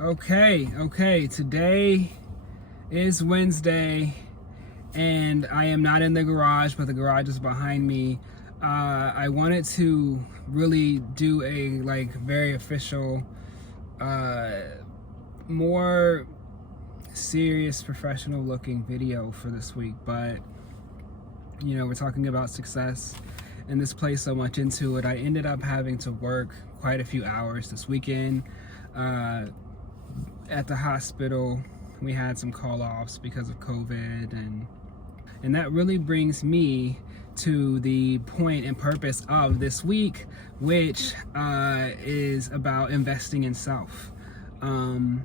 Okay. Today is Wednesday, and I am not in the garage, but the garage is behind me. I wanted to really do a very official, uh, more serious, professional looking video for this week, but we're talking about success and this plays so much into it. I ended up having to work quite a few hours this weekend. At the hospital, we had some call-offs because of COVID, and that really brings me to the point and purpose of this week, which is about investing in self. And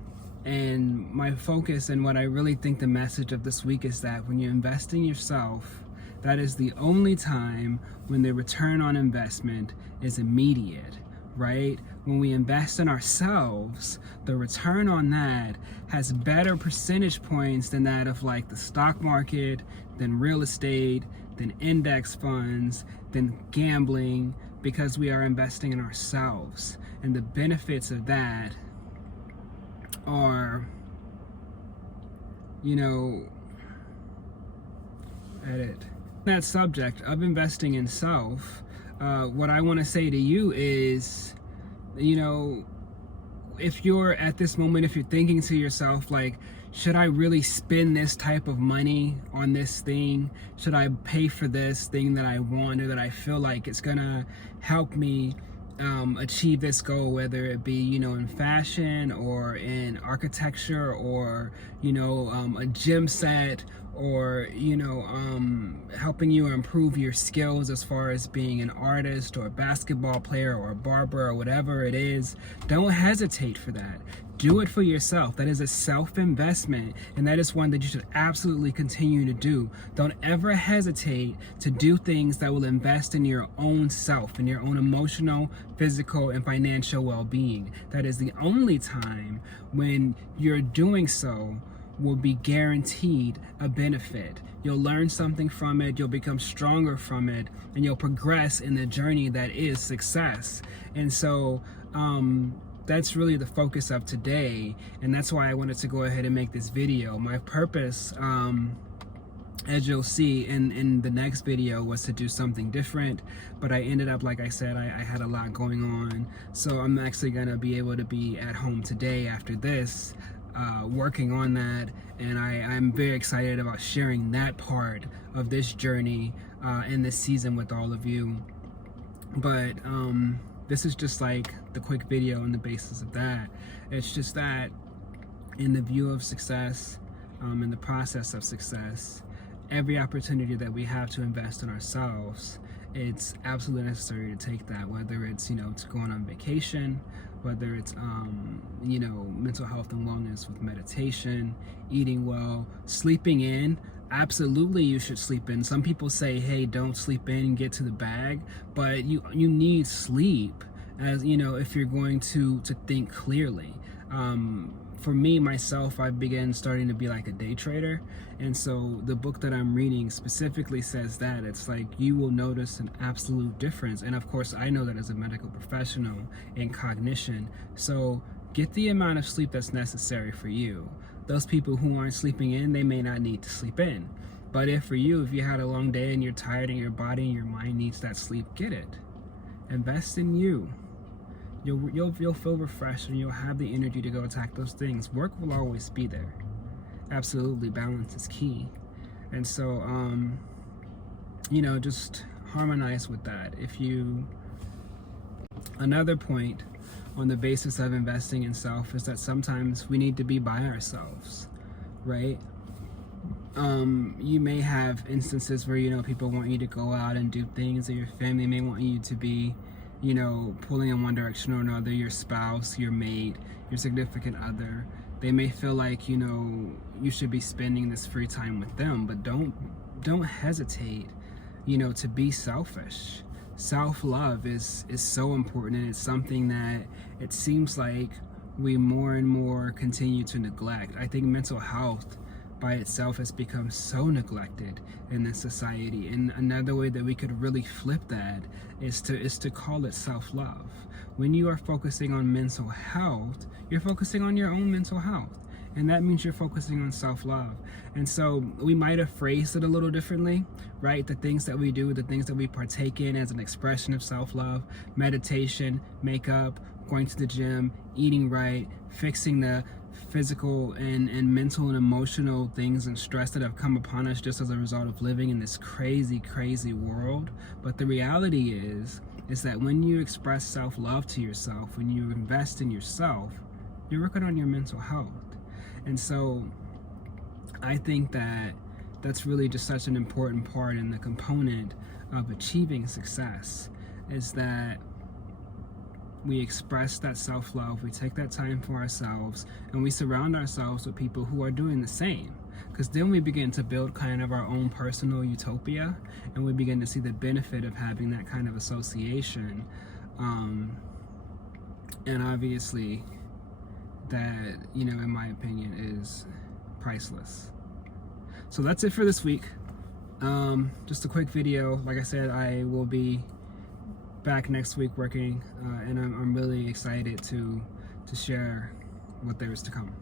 my focus and what I really think the message of this week is that when you invest in yourself, that is the only time when the return on investment is immediate, right? When we invest in ourselves, the return on that has better percentage points than that of like the stock market, than real estate, than index funds, than gambling, because we are investing in ourselves. And the benefits of that are, that subject of investing in self, what I want to say to you is, if you're at this moment, if you're thinking to yourself, like, should I really spend this type of money on this thing? Should I pay for this thing that I want or that I feel like it's gonna help me achieve this goal, whether it be in fashion or in architecture or a gym set or helping you improve your skills as far as being an artist or a basketball player or a barber or whatever it is. Don't hesitate for that. Do it for yourself. That is a self-investment, and that is one that you should absolutely continue to do. Don't ever hesitate to do things that will invest in your own self, in your own emotional, physical, and financial well-being. That is the only time when you're doing so will be guaranteed a benefit. You'll learn something from it, you'll become stronger from it, and you'll progress in the journey that is success. And so, that's really the focus of today, and that's why I wanted to go ahead and make this video. My purpose, as you'll see in the next video, was to do something different, but I ended up, like I said, I had a lot going on, so I'm actually gonna be able to be at home today after this, working on that, and I'm very excited about sharing that part of this journey in this season with all of you. But this is just like the quick video on the basis of that. It's just that in the view of success, in the process of success, every opportunity that we have to invest in ourselves, it's absolutely necessary to take that, whether it's, it's going on vacation, whether it's, mental health and wellness with meditation, eating well, sleeping in. Absolutely, you should sleep in. Some people say, hey, don't sleep in, get to the bag, but you need sleep, as if you're going to think clearly. For me, myself, I began starting to be like a day trader, and so the book that I'm reading specifically says that it's like you will notice an absolute difference. And of course, I know that as a medical professional in cognition, so get the amount of sleep that's necessary for you. Those people who aren't sleeping in, they may not need to sleep in. But if you had a long day and you're tired and your body and your mind needs that sleep, get it. Invest in you. You'll feel refreshed and you'll have the energy to go attack those things. Work will always be there. Absolutely, balance is key. And so, just harmonize with that. Another point on the basis of investing in self is that sometimes we need to be by ourselves, right? You may have instances where, people want you to go out and do things, or your family may want you to be, pulling in one direction or another. Your spouse, your mate, your significant other, they may feel like, you should be spending this free time with them, but don't hesitate, to be selfish. Self-love is so important, and it's something that it seems like we more and more continue to neglect. I think mental health by itself has become so neglected in this society. And another way that we could really flip that is to call it self-love. When you are focusing on mental health, you're focusing on your own mental health. And that means you're focusing on self-love. And so we might have phrased it a little differently, right? The things that we do, the things that we partake in as an expression of self-love: meditation, makeup, going to the gym, eating right, fixing the physical and mental and emotional things and stress that have come upon us just as a result of living in this crazy, crazy world. But the reality is that when you express self-love to yourself, when you invest in yourself, you're working on your mental health. And so I think that that's really just such an important part in the component of achieving success, is that we express that self-love, we take that time for ourselves, and we surround ourselves with people who are doing the same. Because then we begin to build kind of our own personal utopia, and we begin to see the benefit of having that kind of association. And obviously, that, you know, in my opinion, is priceless. So that's it for this week. Just a quick video. Like I said, I will be back next week working, and I'm really excited to share what there is to come.